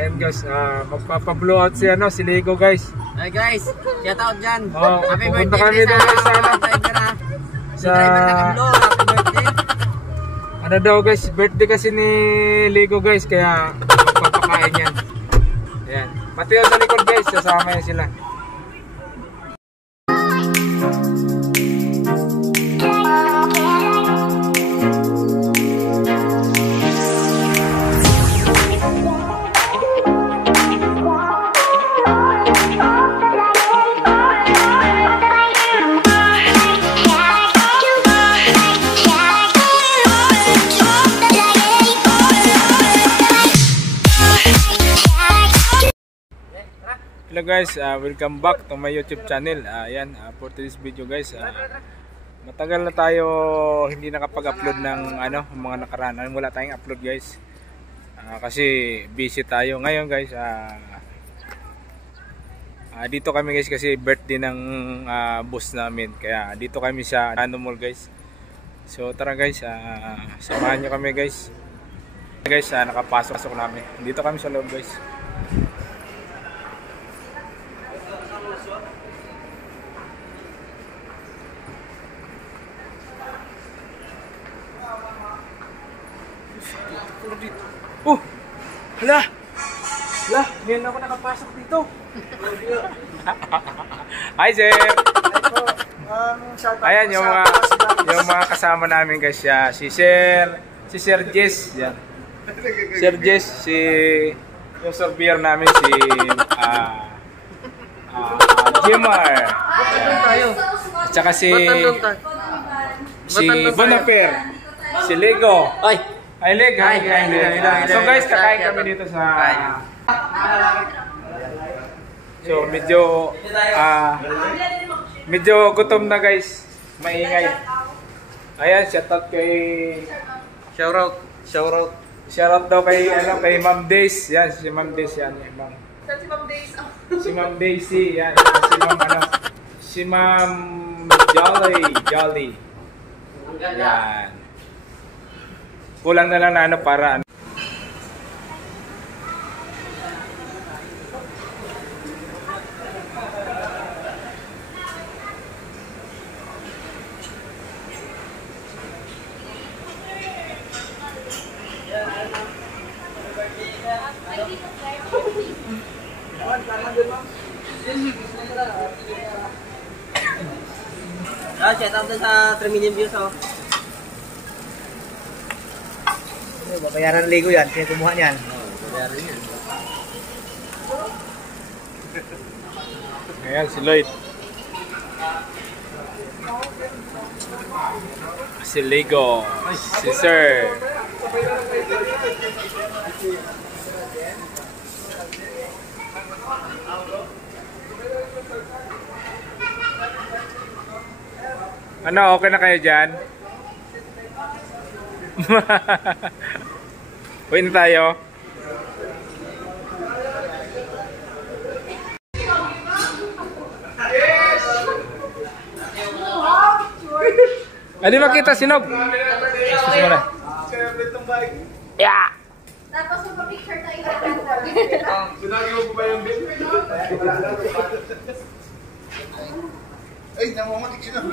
Ayan guys, magpapa-blowout si Lego guys. Hey guys, shout out dyan. Oh, happy pupunta birthday kami doon sa driver na. Sa driver na Kablo, happy birthday. Ano daw guys, birthday kasi ni Lego guys, kaya magpapakain yan. Ayan, pati sa likod guys, sasama yan sila. Hello guys, welcome back to my YouTube channel. Ayan, for today's video guys, matagal na tayo hindi nakapag-upload ng mga nakaraan. Wala tayong upload guys. Kasi busy tayo ngayon guys. Dito kami guys kasi birthday ng boss namin. Kaya dito kami sa Mall guys. So tara guys, samahan nyo kami guys. Guys, nakapasok namin. Dito kami sa loob guys. Oh! Hala! Hala! Ngayon ako nakapasok dito. Hi sir! Ayan yung mga kasama namin guys. Si Sir Jess. Yan. Sir Jess, yung surveyor namin si Jimar. At saka si Bonaper. Si Lego. Oy! Hi Leg, hi. So guys, kakain kami dito sa so medyo gutom na guys. Maingay. Ayan, shoutout kay Shoutout daw kay Ma'am Days. Yan, si Ma'am Days yan, Ma'am. Si Ma'am Days. Si Ma'am Daisy, yan. Si Ma'am Jolly. Yan. Kulang na lang na para Shout out sa 3 million views oh. Babayaran ng Lego yan, kaya kumuha niyan. Babayaran yan. ayan si Lloyd. Si Lego. Si Sir. Ano, okay na kayo dyan? Uwi na tayo. Di makita sinog. Yeah. Tapos magpa-picture tayo. Sinagi mo ba yung bill? Ay, namamatik siya ng